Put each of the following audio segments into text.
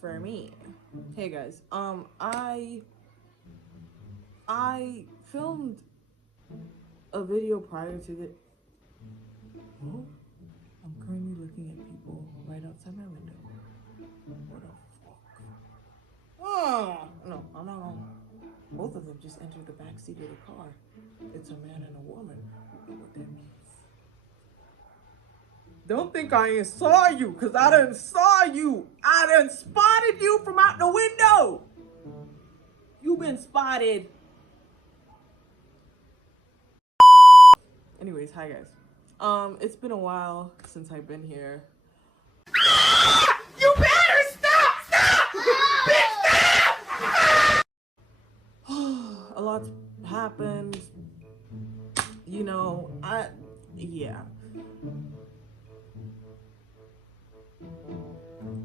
for me. Hey guys, I filmed a video prior to the. Oh, I'm currently looking at people right outside my window. What the fuck? Oh no, I'm not wrong. Both of them just entered the back seat of the car. It's a man and a woman. I don't know what that means. Don't think I ain't saw you, cause I done saw you. I done spotted you from out the window. You been spotted. Anyways, hi guys. It's been a while since I've been here. You better stop! Bitch, stop! A lot's happened. You know, yeah.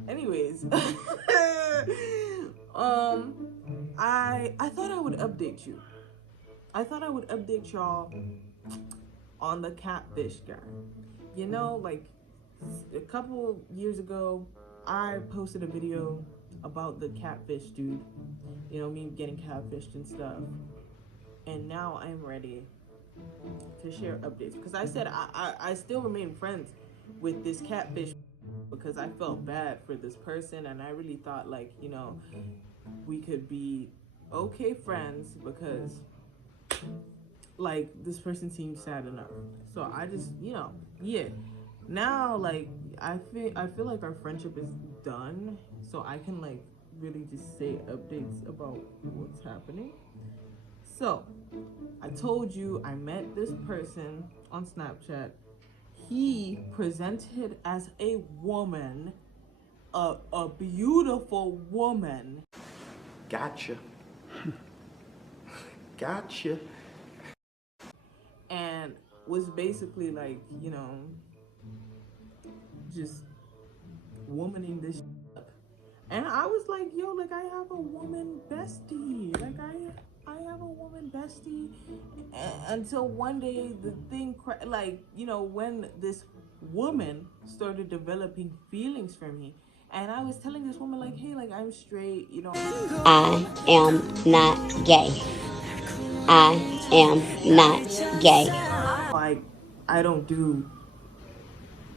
Anyways, I thought I would update you. I thought I would update y'all on the Catfish guy. You know, like a couple years ago, I posted a video about the Catfish dude. You know, me getting catfished and stuff. And now I'm ready to share updates because I said I still remain friends with this Catfish because I felt bad for this person and I really thought, like, you know, we could be okay friends because, like, this person seems sad enough. So I just, you know, yeah. Now, like, I feel like our friendship is done, so I can, like, really just say updates about what's happening. So I told you I met this person on Snapchat. He presented as a woman, a beautiful woman. Gotcha. Gotcha. And was basically like, you know, just womaning this up. And I was like, yo, like, I have a woman bestie. Like, I have a woman bestie. Until one day the thing, like, you know, when this woman started developing feelings for me. And I was telling this woman, like, hey, like, I'm straight, you know. I am not gay. I am not gay. Like, I don't do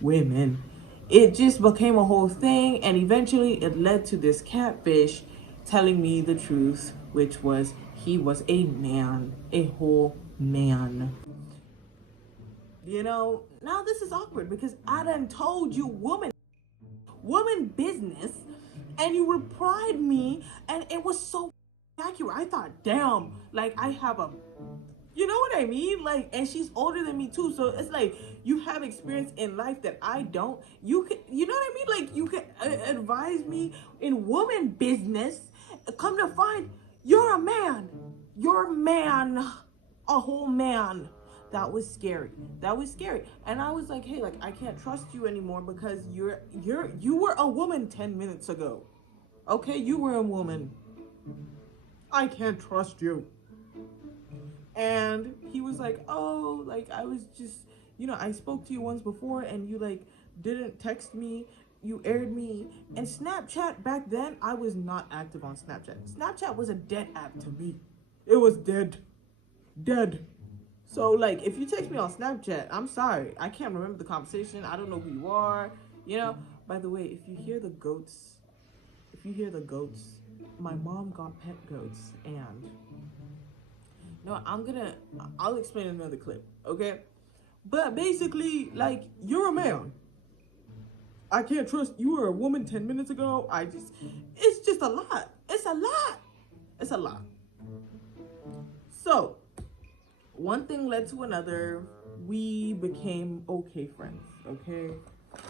women. It just became a whole thing, and eventually it led to this Catfish telling me the truth, which was he was a man, a whole man. You know, now this is awkward because I done told you woman business, and you replied me, and it was so accurate. I thought, damn, like, I have a, you know what I mean? Like, and she's older than me too, so it's like you have experience in life that I don't. You could, you know what I mean? Like, you could advise me in woman business. Come to find, you're a man. You're a man, a whole man. That was scary. That was scary. And I was like, hey, like, I can't trust you anymore because you were a woman 10 minutes ago. Okay, you were a woman. I can't trust you. And he was like, oh, like, I was just, you know, I spoke to you once before and you, like, didn't text me. You aired me. And Snapchat, back then, I was not active on Snapchat. Snapchat was a dead app to me. It was dead. Dead. So, like, if you text me on Snapchat, I'm sorry. I can't remember the conversation. I don't know who you are. You know? By the way, if you hear the goats, my mom got pet goats, and no, I'll explain in another clip, okay? But basically, like, you're a man. I can't trust you were a woman 10 minutes ago. It's just a lot. It's a lot. It's a lot. So, one thing led to another. We became okay friends, okay?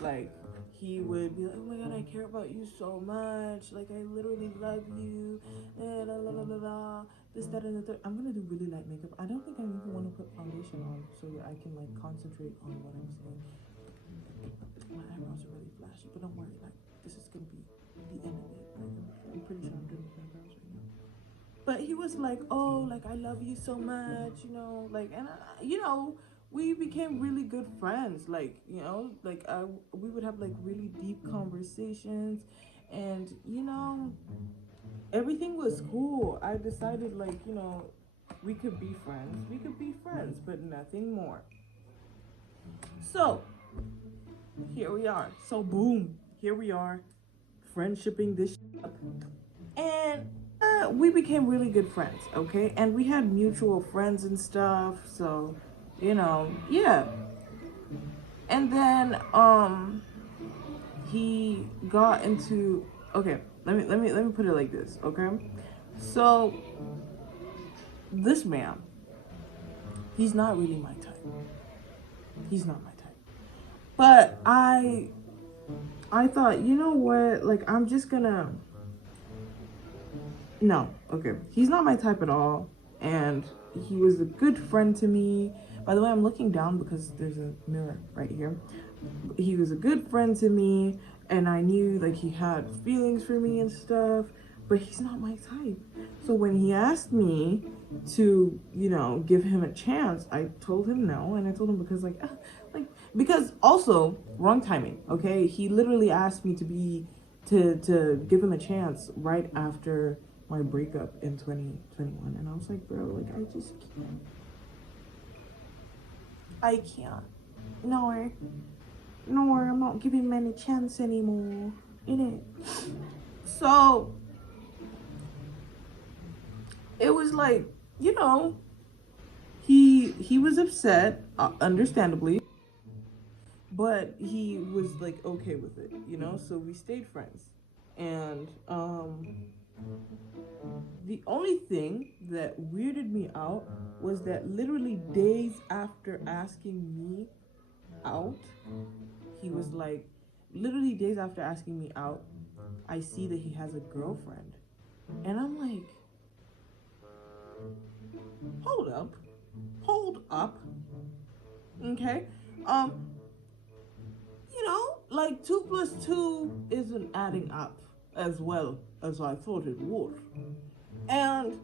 Like, he would be like, oh my god, I care about you so much. Like, I literally love you. La, la, la, la, la. This, that, and the third. I'm gonna do really light makeup. I don't think I even want to put foundation on so that I can, like, concentrate on what I'm saying. My eyebrows are really flashy, but don't worry. Like, this is gonna be the end of it. Like, I'm pretty sure I'm doing my eyebrows right now. But he was like, oh, like, I love you so much, you know, like, and you know, we became really good friends. Like, you know, like, we would have, like, really deep conversations, And everything was cool. I decided, like, we could be friends. We could be friends, but nothing more. So, here we are. So, boom, here we are, friendshipping this up. And we became really good friends, okay? And we had mutual friends and stuff. So, yeah. And then, he got into, okay, let me put it like this, okay? So, this man, he's not really my type. He's not my type. But I thought, you know what? Like, I'm just gonna. No, okay. He's not my type at all. And he was a good friend to me. By the way, I'm looking down because there's a mirror right here. He was a good friend to me. And I knew, like, he had feelings for me and stuff. But he's not my type. So when he asked me to, give him a chance, I told him no. And I told him because, because also, wrong timing, okay? He literally asked me to give him a chance right after my breakup in 2021. And I was like, bro, like, I just can't. I can't. No, I'm not giving him any chance anymore. Innit? So, it was like, he was upset, understandably, but he was like okay with it, so we stayed friends. And the only thing that weirded me out was that literally days after asking me out, he was like, literally days after asking me out, I see that he has a girlfriend. And I'm like, hold up. Okay. Like 2 plus 2 isn't adding up as well as I thought it would. And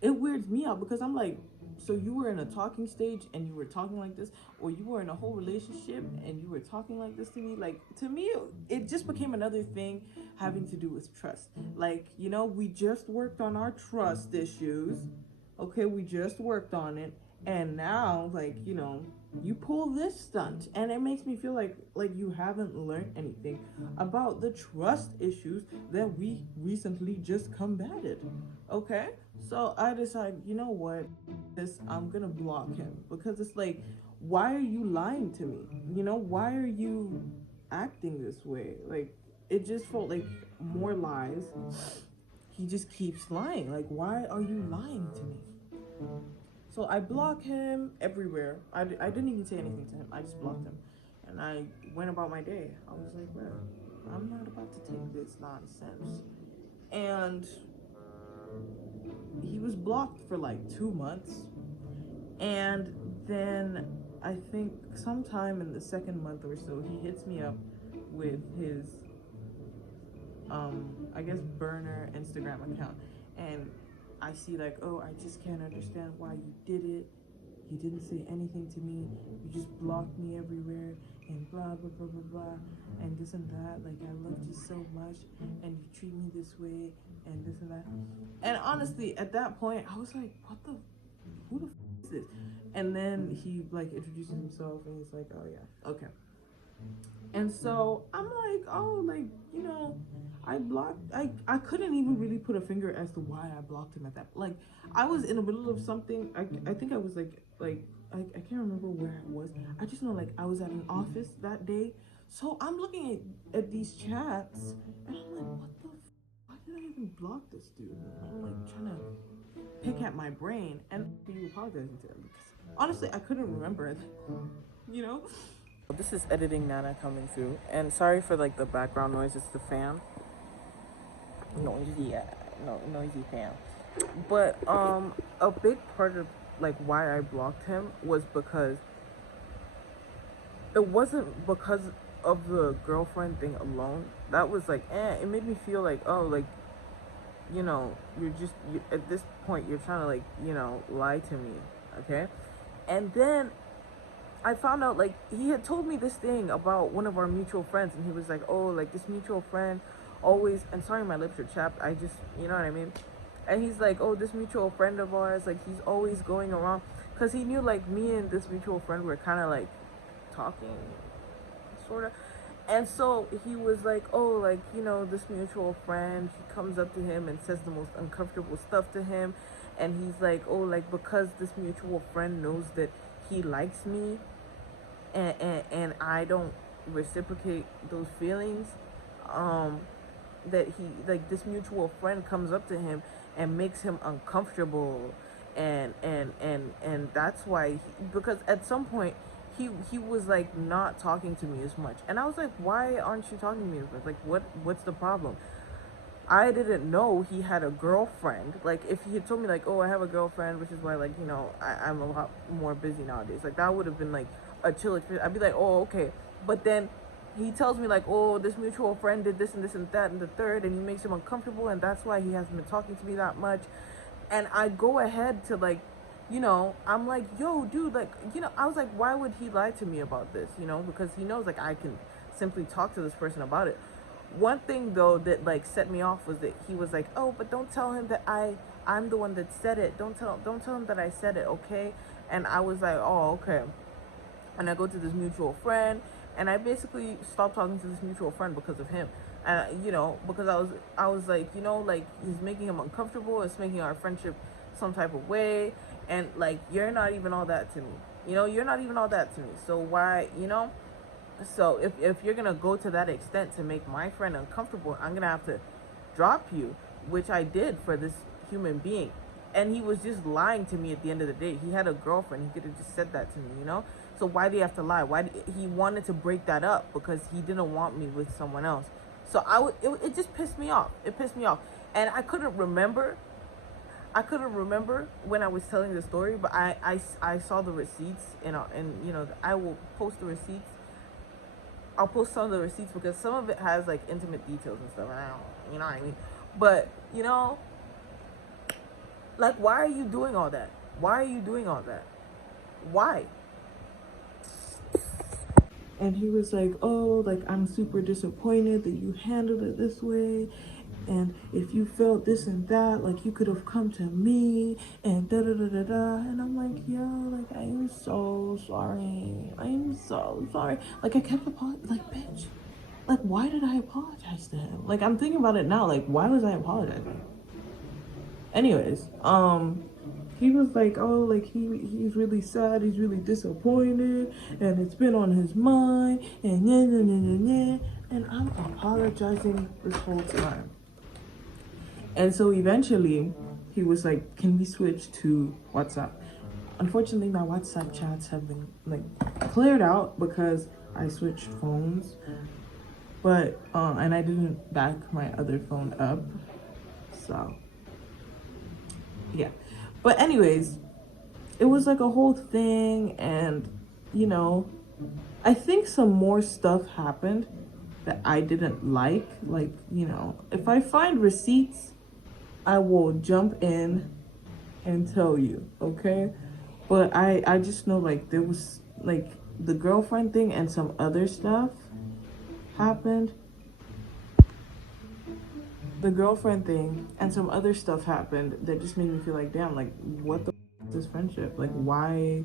it weirds me out because I'm like, so you were in a talking stage and you were talking like this, or you were in a whole relationship and you were talking like this to me? Like, to me, it just became another thing having to do with trust. Like, we just worked on our trust issues. Okay, we just worked on it. And now, like, you pull this stunt, and it makes me feel like you haven't learned anything about the trust issues that we recently just combated. Okay, so I decided, you know what, I'm gonna block him because it's like, why are you lying to me? Why are you acting this way? Like, it just felt like more lies. He just keeps lying. Like, why are you lying to me? So I block him everywhere. I didn't even say anything to him. I just blocked him. And I went about my day. I was like, bro, I'm not about to take this nonsense. And he was blocked for like 2 months. And then I think sometime in the second month or so, he hits me up with his, I guess, burner Instagram account. And I see like, oh, I just can't understand why you did it. You didn't say anything to me. You just blocked me everywhere and blah, blah, blah, blah, blah, and this and that. Like, I loved you so much and you treat me this way and this and that. And honestly, at that point, I was like, who the is this? And then he, like, introduces himself and he's like, oh, yeah, okay. And so I'm like, oh, like, I couldn't even really put a finger as to why I blocked him at that. Like, I was in the middle of something. I think I was like, I can't remember where I was. I just know, like, I was at an office that day. So I'm looking at these chats and I'm like, what the why did I even block this dude? And I'm like trying to pick at my brain and you apologizing to him because honestly I couldn't remember it. you know? This is editing Nana coming through, and sorry for like the background noise. It's the fan. Noisy fan. But a big part of like why I blocked him was because it wasn't because of the girlfriend thing alone. That was like, it made me feel like, oh, like, at this point you're trying to like, lie to me, okay? And then I found out like he had told me this thing about one of our mutual friends, and he was like, "Oh, like this mutual friend always." And sorry, my lips are chapped. I just, you know what I mean. And he's like, "Oh, this mutual friend of ours, like he's always going around," because he knew like me and this mutual friend were kind of like talking, sort of. And so he was like, "Oh, like, you know, this mutual friend, he comes up to him and says the most uncomfortable stuff to him." And he's like, "Oh, like, because this mutual friend knows that he likes me, and I don't reciprocate those feelings, um, that he, like, this mutual friend comes up to him and makes him uncomfortable." And that's why because at some point he was like not talking to me as much, and I was like, "Why aren't you talking to me as much? Like, what's the problem?" I didn't know he had a girlfriend. Like, if he had told me like, "Oh, I have a girlfriend," which is why, like, you know, I'm a lot more busy nowadays, like that would have been like a chill experience. I'd be like, "Oh, okay." But then he tells me like, "Oh, this mutual friend did this and this and that and the third," and he makes him uncomfortable, and that's why he hasn't been talking to me that much. And I go ahead to like, you know, I'm like, "Yo, dude, like, you know," I was like, "Why would he lie to me about this?" You know, because he knows like I can simply talk to this person about it. One thing though that like set me off was that he was like, "Oh, but don't tell him that I'm the one that said it. Don't tell him that I said it, okay?" And I was like, "Oh, okay." And I go to this mutual friend, and I basically stopped talking to this mutual friend because of him. And you know, because I was like, you know, like he's making him uncomfortable. It's making our friendship some type of way, and like you're not even all that to me. You know, you're not even all that to me. So why, you know? So if you're gonna go to that extent to make my friend uncomfortable, I'm gonna have to drop you, which I did for this human being. And he was just lying to me at the end of the day. He had a girlfriend. He could have just said that to me, you know? So why do you have to lie? He wanted to break that up because he didn't want me with someone else. So it just pissed me off. It pissed me off. And I couldn't remember when I was telling the story, but I saw the receipts, and you know, I will post the receipts. I'll post some of the receipts because some of it has like intimate details and stuff. And I don't, you know what I mean? But you know, like, why are you doing all that? Why are you doing all that? Why? And he was like, "Oh, like, I'm super disappointed that you handled it this way. And if you felt this and that, like, you could have come to me and da da da da da." And I'm like, "Yo, like, I am so sorry. I am so sorry." Like, I kept apologizing. Like, bitch, like, why did I apologize to him? Like, I'm thinking about it now. Like, why was I apologizing? Anyways, he was like, "Oh, like he's really sad, he's really disappointed, and it's been on his mind, and yeah, yeah, yeah, yeah, yeah." And I'm apologizing this whole time. And so eventually, he was like, "Can we switch to WhatsApp?" Unfortunately, my WhatsApp chats have been like cleared out because I switched phones, but and I didn't back my other phone up, so yeah. But anyways, it was like a whole thing, and you know, I think some more stuff happened that I didn't like, you know, if I find receipts, I will jump in and tell you, okay? But I just know like there was like the girlfriend thing and some other stuff happened. The girlfriend thing and some other stuff happened that just made me feel like, damn, like, what the is this friendship? Like, why?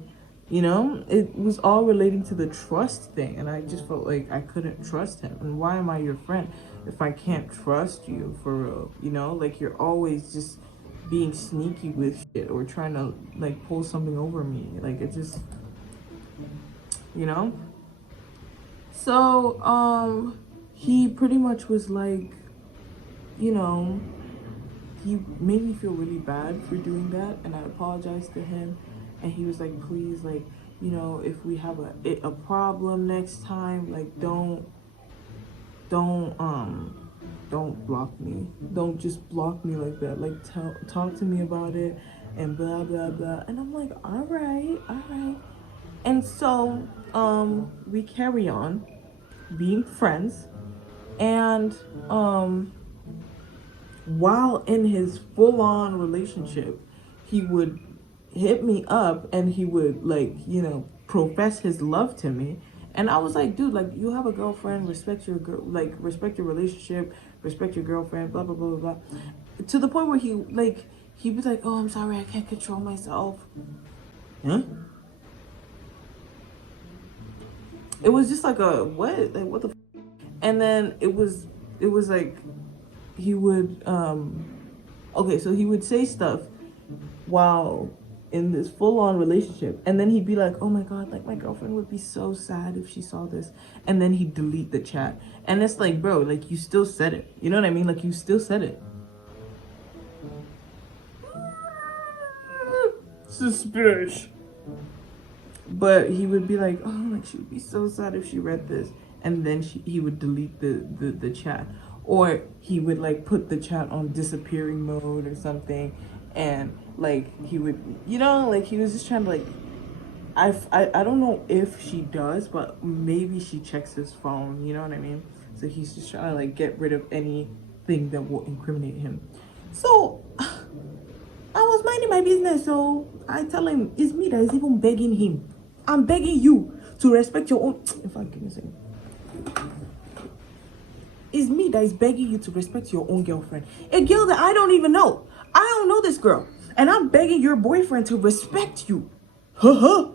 You know, it was all relating to the trust thing, and I just felt like I couldn't trust him. And why am I your friend if I can't trust you for real? You know, like, you're always just being sneaky with shit or trying to like pull something over me. Like, it just, you know. So he pretty much was like, you know, he made me feel really bad for doing that, and I apologized to him, and he was like, "Please, like, you know, if we have a problem next time, like, don't block me. Don't just block me like that. Like, talk to me about it and blah blah blah." And I'm like, "All right, all right." And so we carry on being friends, and while in his full-on relationship, he would hit me up and he would, like, you know, profess his love to me. And I was like, dude, like, you have a girlfriend, respect your girl, like, respect your relationship, respect your girlfriend, blah blah blah blah blah. To the point where he was like, oh, I'm sorry, I can't control myself. Huh? It was just like a what? Like, what the? And then it was like he would okay, so he would say stuff while in this full-on relationship, and then he'd be like, oh my god, like, my girlfriend would be so sad if she saw this, and then he'd delete the chat. And it's like, bro, like, you still said it, you know what I mean? Like, you still said it. Suspicious. But he would be like, oh, like, she would be so sad if she read this, and then he would delete the chat, or he would like put the chat on disappearing mode or something, and like he would, like, he was just trying to, like, I don't know if she does, but maybe she checks his phone, you know what I mean? So he's just trying to, like, get rid of anything that will incriminate him. So I was minding my business, so I tell him, it's me that is even begging him. I'm begging you to respect your own. In fact, give me a second. It's me that is begging you to respect your own girlfriend. A girl that I don't even know. I don't know this girl. And I'm begging your boyfriend to respect you. Haha.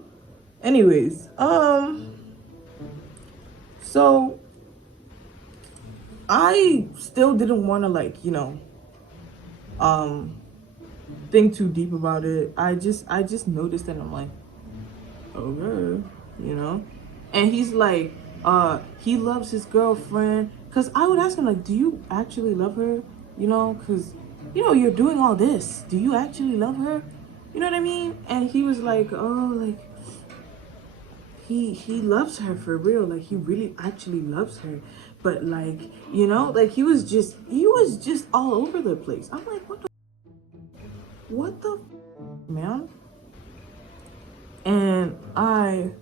Anyways, so I still didn't want to, like, think too deep about it. I just noticed that I'm like, okay, and he's like, he loves his girlfriend, because I would ask him, like, do you actually love her? Because you're doing all this, do you actually love her? You know what I mean? And he was like, oh, like, he loves her for real, like, he really actually loves her, but, like, like, he was just all over the place. I'm like, what the man? And I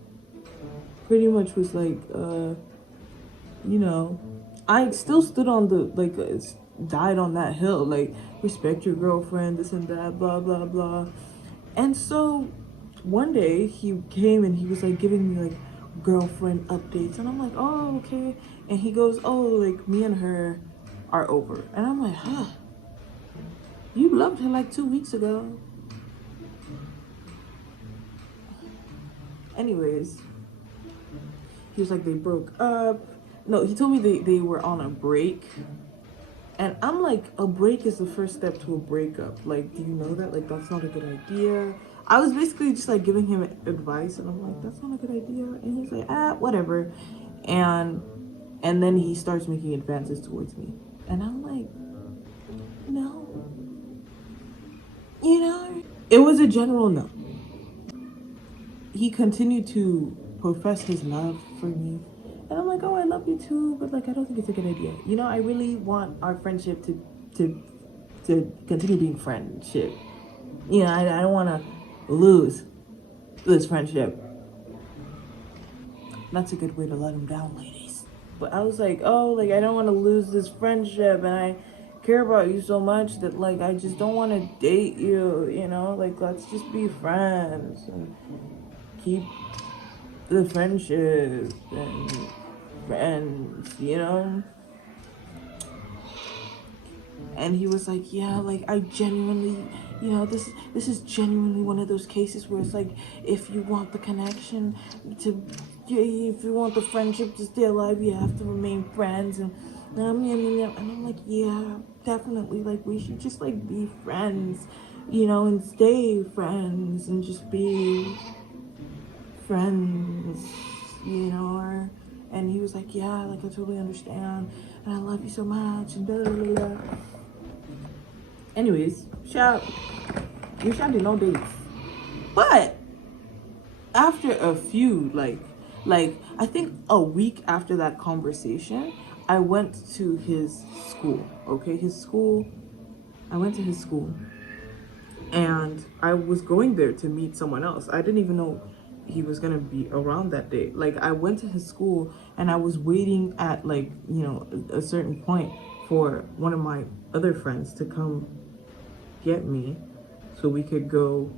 pretty much was like, I still stood on the, like, died on that hill, like, respect your girlfriend, this and that, blah blah blah. And so one day he came and he was like giving me, like, girlfriend updates, and I'm like, oh, okay. And he goes, oh, like, me and her are over. And I'm like, huh, you loved her like 2 weeks ago. Anyways, he was like, they broke up. No, he told me they were on a break. And I'm like, a break is the first step to a breakup. Like, do you know that? Like, that's not a good idea. I was basically just, like, giving him advice, and I'm like, that's not a good idea. And he's like, whatever. And then he starts making advances towards me. And I'm like, no. It was a general no. He continued to profess his love for me. And I'm like, oh, I love you too, but, like, I don't think it's a good idea. I really want our friendship to continue being friendship. I don't want to lose this friendship. That's a good way to let him down, ladies. But I was like, oh, like, I don't want to lose this friendship, and I care about you so much that, like, I just don't want to date you, like, let's just be friends and keep the friendship and friends, And he was like, yeah, like, I genuinely, this is genuinely one of those cases where it's like, if you want the connection if you want the friendship to stay alive, you have to remain friends. And I'm like, yeah, definitely, like, we should just, like, be friends, and stay friends and just be friends, and he was like, yeah, like, I totally understand, and I love you so much, and blah, blah, blah, blah. Anyways, we did no dates. But after a few, like, I think a week after that conversation, I went to his school, okay? I went to his school, and I was going there to meet someone else. I didn't even know he was gonna be around that day. Like, I went to his school, and I was waiting at, like, a certain point for one of my other friends to come get me so we could go,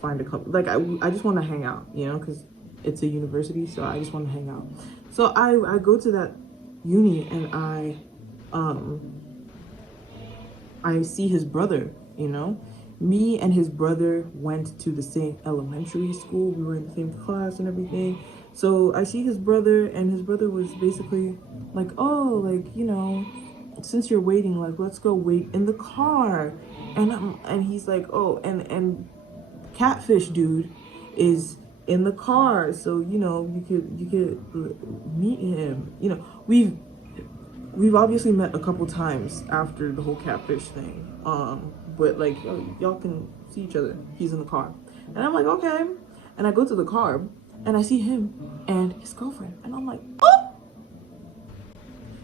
find a couple. Like I just want to hang out, you know, because it's a university, so I just want to hang out. So I go to that uni and I see his brother, you know. Me and his brother went to the same elementary school. We were in the same class and everything. So I see his brother, and his brother was basically like, oh, like, you know, since you're waiting, like, let's go wait in the car. And he's like, oh, and Catfish dude is in the car, so you know you could meet him. You know, we've obviously met a couple times after the whole Catfish thing. But like y'all can see each other. He's in the car, and I'm like, okay. And I go to the car, and I see him and his girlfriend, and I'm like, oh,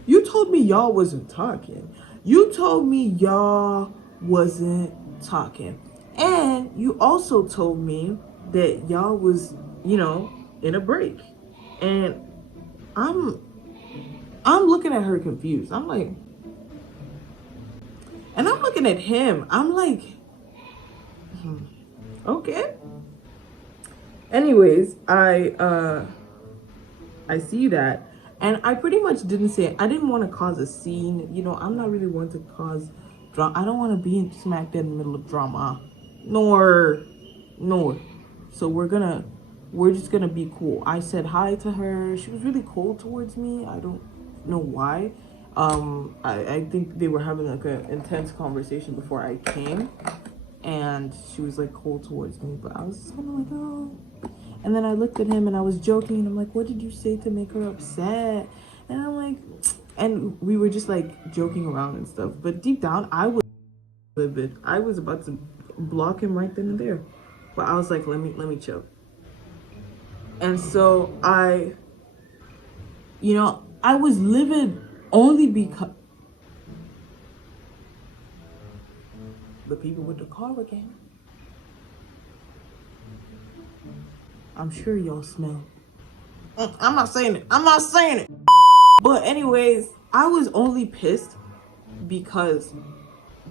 you told me y'all wasn't talking. You told me y'all wasn't talking, and you also told me that y'all was, you know, in a break, and I'm looking at her confused. I'm like, and I'm looking at him. I'm like, okay. Anyways, I see that, and I pretty much didn't say it. I didn't want to cause a scene. You know, I'm not really one to cause drama. I don't want to be smack dead in the middle of drama, nor. So we're just gonna be cool. I said hi to her. She was really cold towards me. I don't know why. I think they were having like an intense conversation before I came, and she was like cold towards me. But I was just kind of like, oh. And then I looked at him and I was joking, and I'm like, what did you say to make her upset? And I'm like, and we were just like joking around and stuff. But deep down, I was livid. I was about to block him right then and there. But I was like, let me chill. And so you know, I was livid only because the people with the car again. I'm sure y'all smell. I'm not saying it. But anyways, I was only pissed because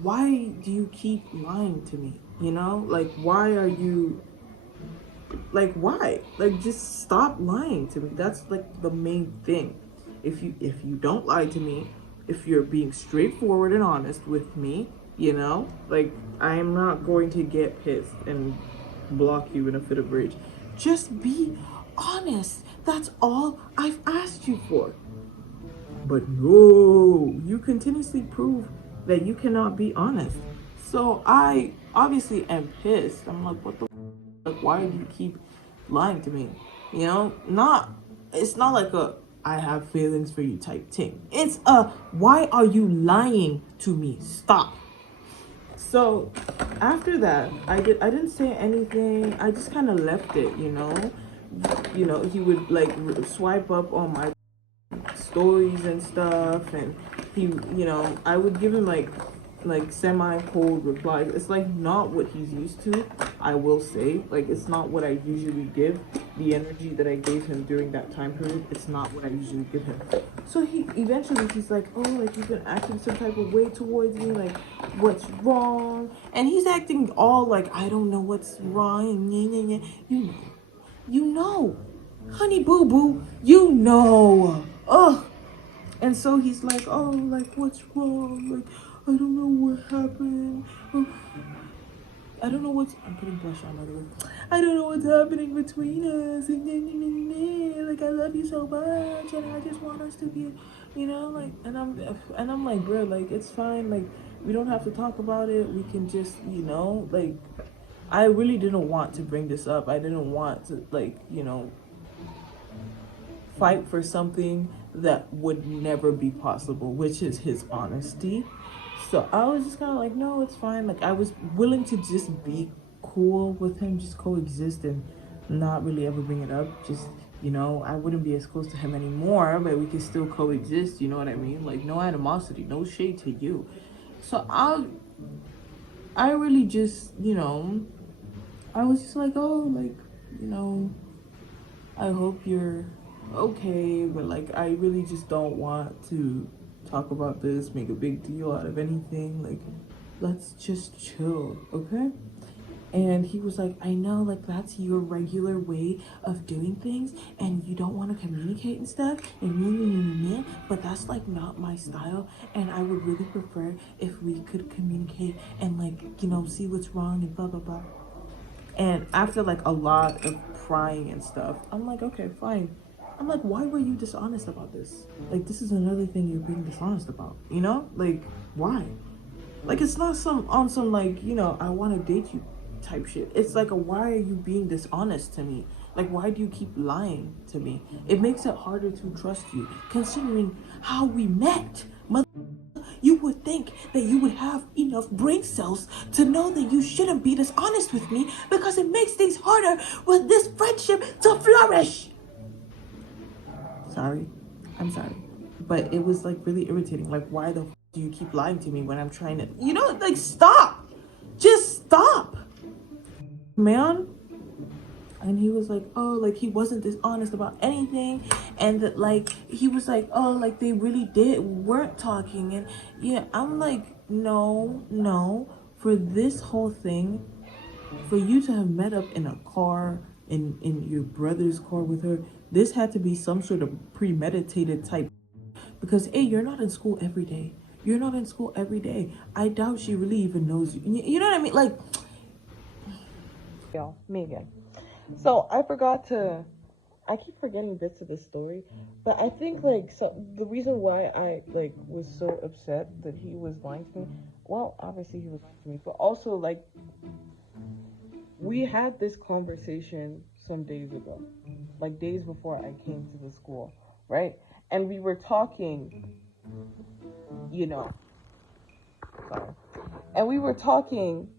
why do you keep lying to me? You know, like why are you like why? Like just stop lying to me. That's like the main thing. If you don't lie to me, if you're being straightforward and honest with me, you know, like I am not going to get pissed and block you in a fit of rage. Just be honest. That's all I've asked you for. But no, you continuously prove that you cannot be honest. So I obviously am pissed. I'm like, what the like, why do you keep lying to me? You know, it's not like a I have feelings for you type thing. It's a why are you lying to me? Stop. So after that, I didn't say anything. I just kind of left it, you know. You know, he would like swipe up on my stories and stuff, and he, you know, I would give him like semi cold replies. It's like not what he's used to, I will say. Like it's not what I usually give. The energy that I gave him during that time period, it's not what I usually give him. So he's like, oh, like you've been acting some type of way towards me, like what's wrong? And he's acting all like I don't know what's wrong. You know, honey boo boo, you know. Ugh. And so he's like, oh, like, what's wrong? Like, I don't know what happened. Oh, I don't know what's... I'm putting blush on, by the way. I don't know what's happening between us. Like, I love you so much, and I just want us to be, you know, like... And I'm like, bro, like, it's fine. Like, we don't have to talk about it. We can just, you know, like... I really didn't want to bring this up. I didn't want to, like, you know... fight for something that would never be possible, which is his honesty. So I was just kind of like, no, it's fine. Like I was willing to just be cool with him, just coexist and not really ever bring it up. Just, you know, I wouldn't be as close to him anymore, but we could still coexist, you know what I mean? Like no animosity, no shade to you. So I really just, you know, I was just like, oh, like, you know, I hope you're okay, but like I really just don't want to talk about this, make a big deal out of anything. Like let's just chill, okay? And he was like, I know, like, that's your regular way of doing things, and you don't want to communicate and stuff, and but that's like not my style. And I would really prefer if we could communicate and, like, see what's wrong and blah blah blah. And after like a lot of crying and stuff, I'm like, okay, fine. I'm like, why were you dishonest about this? Like, this is another thing you're being dishonest about, Like, why? Like, it's not some like, I want to date you type shit. It's like, why are you being dishonest to me? Like, why do you keep lying to me? It makes it harder to trust you, considering how we met. You would think that you would have enough brain cells to know that you shouldn't be dishonest with me, because it makes things harder with this friendship to flourish. Sorry. I'm sorry. But it was like really irritating. Like, why the do you keep lying to me when I'm trying to, like, stop. Just stop. Man. And he was like, oh, like, he wasn't dishonest about anything, and that, like, he was like, oh, like, they really weren't talking. And yeah, I'm like, no, for this whole thing, for you to have met up in a car, in your brother's car with her, this had to be some sort of premeditated type, because you're not in school every day. You're not in school every day. I doubt she really even knows you. You know what I mean? Like, y'all, me again. So I keep forgetting bits of the story, but I think, like, so the reason why I, like, was so upset that he was lying to me, well, obviously he was lying to me, but also, like, we had this conversation some days ago, like days before I came to the school, right? And we were talking, you know, sorry, and we were talking,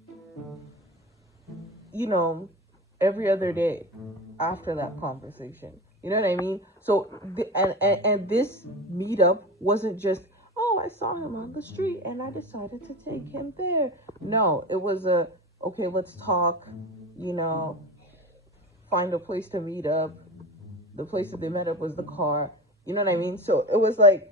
you know, every other day after that conversation. You know what I mean? So, and this meetup wasn't just, oh, I saw him on the street and I decided to take him there. No, it was okay, let's talk, find a place to meet up. The place that they met up was the car. You know what I mean? So it was like,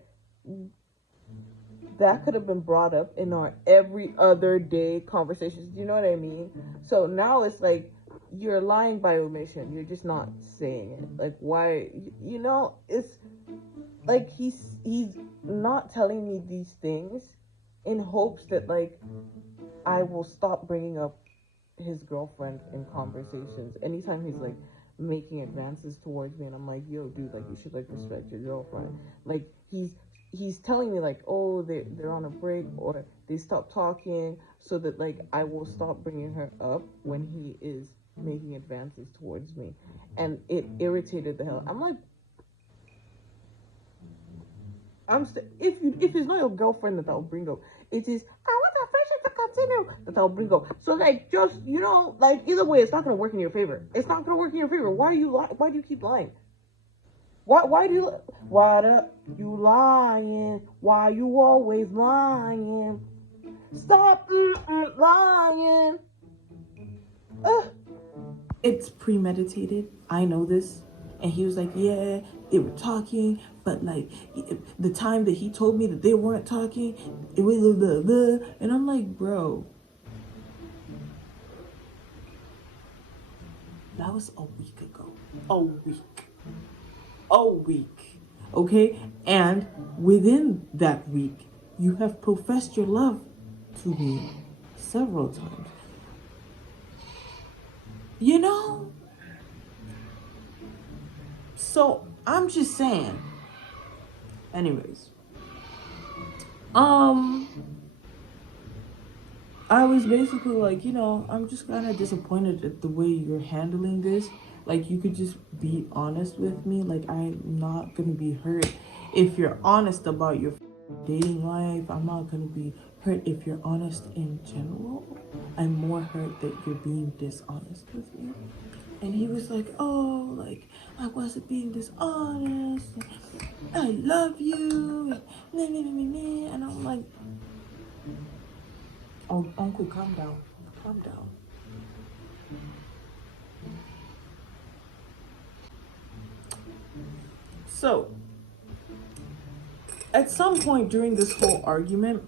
that could have been brought up in our every other day conversations. Do you know what I mean? So now it's like, you're lying by omission. You're just not saying it. Like, why? It's like he's not telling me these things in hopes that, like, I will stop bringing up his girlfriend in conversations. Anytime he's, like, making advances towards me, and I'm like, yo, dude, like, you should, like, respect your girlfriend. Like, he's telling me, like, oh, they're on a break, or they stopped talking, so that, like, I will stop bringing her up when he is making advances towards me. And it irritated the hell. I'm like, if it's not your girlfriend that I'll bring up, it is, I want our friendship to continue, that I'll bring up. So, like, just, like, either way, it's not gonna work in your favor. It's not gonna work in your favor. Why do you keep lying? Why do you lying? Why you always lying? Stop lying. Ugh. It's premeditated. I know this. And he was like, yeah, they were talking, but, like, the time that he told me that they weren't talking, it was blah, blah. And I'm like, bro, that was a week ago. A week. Okay? And within that week, you have professed your love to me several times. So I'm just saying. Anyways. I was basically like, I'm just kind of disappointed at the way you're handling this. Like, you could just be honest with me. Like, I'm not gonna be hurt if you're honest about your dating life. I'm not gonna be hurt if you're honest in general. I'm more hurt that you're being dishonest with me. And he was like, oh, like, I wasn't being dishonest. I love you. And I'm like, oh, uncle, calm down. Calm down. So, at some point during this whole argument,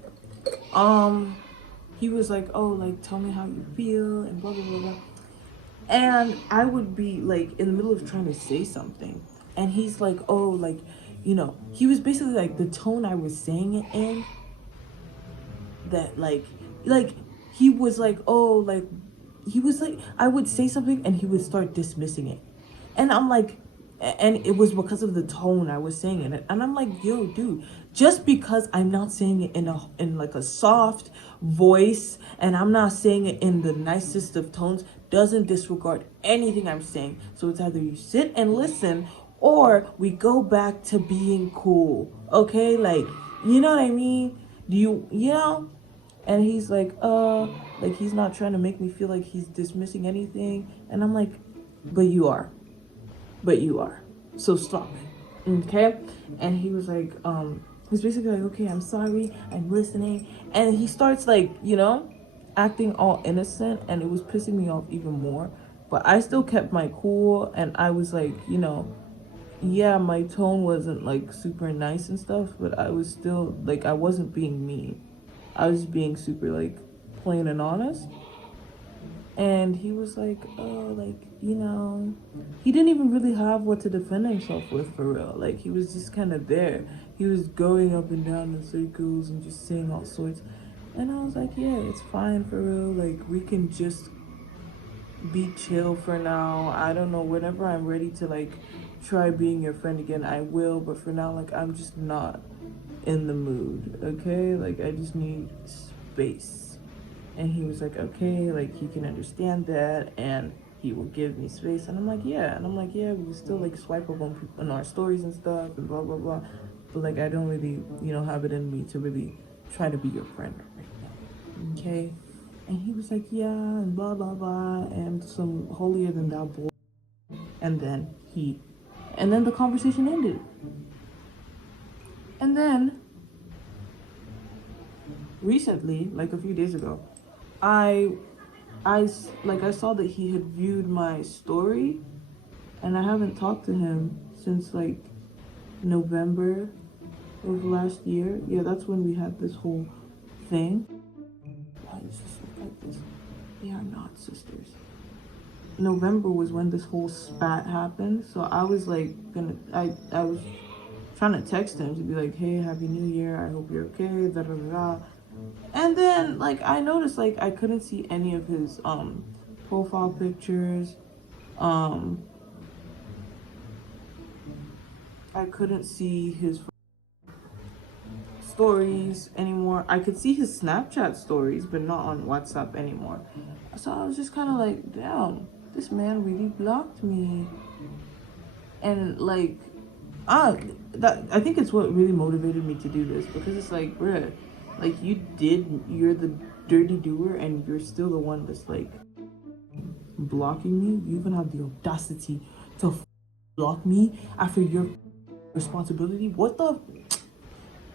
he was like, oh, like, tell me how you feel and blah blah blah blah. And I would be like in the middle of trying to say something, and he's like, oh, like, he was basically like the tone I was saying it in, that like he was like, oh, like, he was like, I would say something and he would start dismissing it, and I'm like, and it was because of the tone I was saying it, and I'm like, yo, dude, just because I'm not saying it in like a soft voice, and I'm not saying it in the nicest of tones, doesn't disregard anything I'm saying. So it's either you sit and listen, or we go back to being cool, okay? Like, you know what I mean? Do you? And he's like he's not trying to make me feel like he's dismissing anything, and I'm like, but you are, so stop it, okay? And he was like, he's basically like, okay, I'm sorry, I'm listening. And he starts like, acting all innocent, and it was pissing me off even more. But I still kept my cool, and I was like, yeah, my tone wasn't like super nice and stuff, but I was still like, I wasn't being mean. I was being super like plain and honest. And he was like, oh, like, he didn't even really have what to defend himself with, for real. Like, he was just kind of there. He was going up and down in circles and just saying all sorts. And I was like, yeah, it's fine, for real. Like, we can just be chill for now. I don't know, whenever I'm ready to like try being your friend again, I will. But for now, like, I'm just not in the mood, okay? Like, I just need space. And he was like, okay, like, he can understand that, and he will give me space. And I'm like, yeah. And I'm like, yeah, we still like swipe up on our stories and stuff and blah blah blah. But like, I don't really, have it in me to really try to be your friend right now, okay? And he was like, yeah, and blah blah blah, and some holier than thou bull. And then the conversation ended. And then recently, like a few days ago, I I saw that he had viewed my story, and I haven't talked to him since like November of last year. Yeah, that's when we had this whole thing. Why does this look like this? They are not sisters. November was when this whole spat happened, so I was like I was trying to text him to be like, hey, happy new year, I hope you're okay, da da da da. And then like I noticed like I couldn't see any of his profile pictures. um I couldn't see his stories anymore. I could see his Snapchat stories, but not on WhatsApp anymore. So I was just kind of like, damn, this man really blocked me. And like, that I think it's what really motivated me to do this, because it's like, bruh, like, you're the dirty doer, and you're still the one that's like blocking me. You even have the audacity to block me after your responsibility. What the?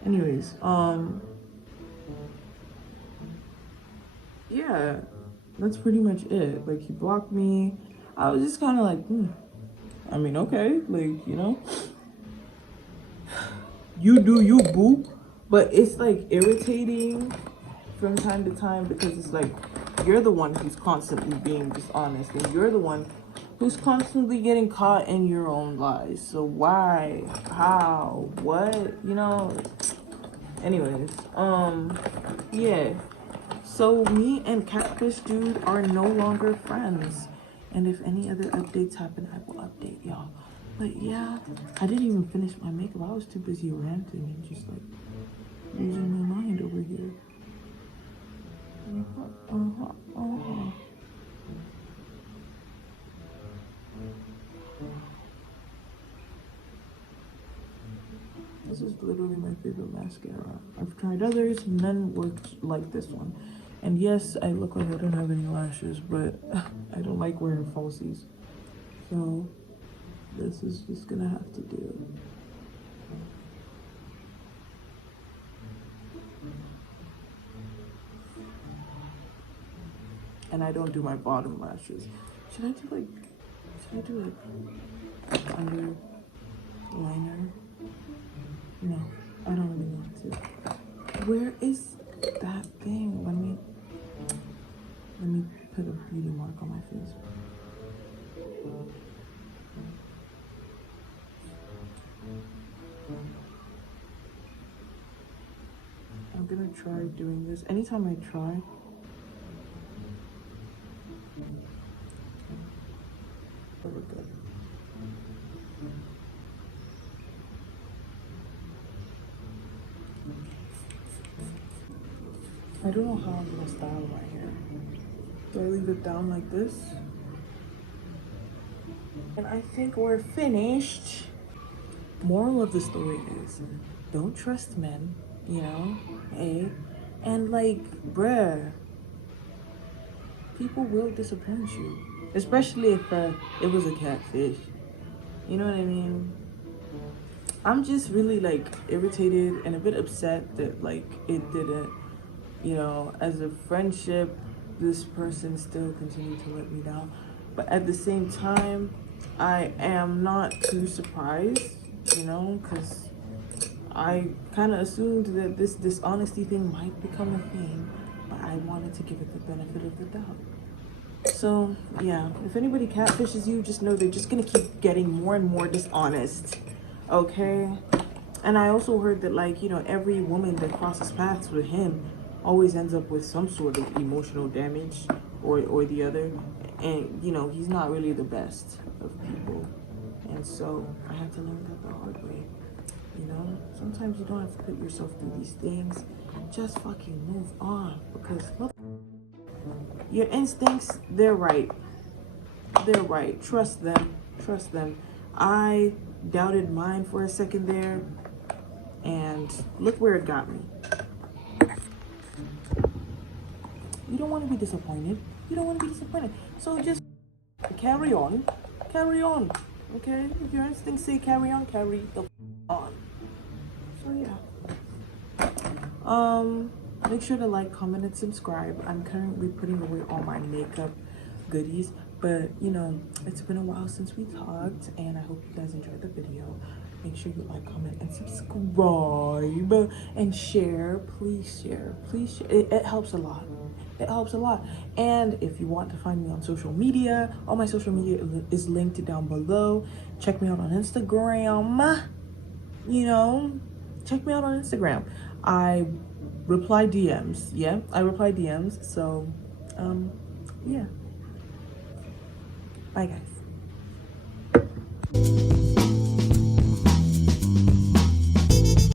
Anyways, yeah, that's pretty much it. Like, he blocked me. I was just kind of like, I mean, okay, like, you do you, boo. But it's like irritating from time to time, because it's like you're the one who's constantly being dishonest, and you're the one who's constantly getting caught in your own lies. So why, how, what, anyways, yeah. So me and Catfish dude are no longer friends. And if any other updates happen, I will update y'all. But yeah, I didn't even finish my makeup. I was too busy ranting and just like losing my mind over here. This is literally my favorite mascara. I've tried others, none worked like this one. And yes, I look like I don't have any lashes, but I don't like wearing falsies. So this is just gonna have to do. And I don't do my bottom lashes. Should I do like under liner? No, I don't really want to. Where is that thing? Let me Let me put a beauty mark on my face. I'm gonna try doing this. Anytime I try, it'll look good. I don't know how I'm gonna style my hair. Do I leave it down like this? And I think we're finished. Moral of the story is, don't trust men, you know, hey? And like, bruh, people will disappoint you. Especially if it was a catfish. You know what I mean? I'm just really like irritated and a bit upset that like it didn't, you know, as a friendship, this person still continued to let me down. But at the same time, I am not too surprised, you know, because I kind of assumed that this dishonesty thing might become a thing, but I wanted to give it the benefit of the doubt. So, yeah, if anybody catfishes you, just know they're just gonna keep getting more and more dishonest, okay? And I also heard that, like, you know, every woman that crosses paths with him always ends up with some sort of emotional damage or the other. And, you know, he's not really the best of people. And so I had to learn that the hard way. You know, sometimes you don't have to put yourself through these things. Just fucking move on because your instincts, they're right. They're right. Trust them. Trust them. I doubted mine for a second there, and look where it got me. You don't want to be disappointed. You don't want to be disappointed. So just carry on. Carry on. Okay? If your instincts say carry on, carry the on. So yeah. Make sure to like, comment, and subscribe. I'm currently putting away all my makeup goodies, but you know, it's been a while since we talked, and I hope you guys enjoyed the video. Make sure you like, comment, and subscribe, and share. Please share. Please share. It helps a lot. It helps a lot. And if you want to find me on social media, all my social media is linked down below. Check me out on Instagram. You know, check me out on Instagram. I reply DMs. Yeah, I reply DMs. So, yeah. Bye, guys.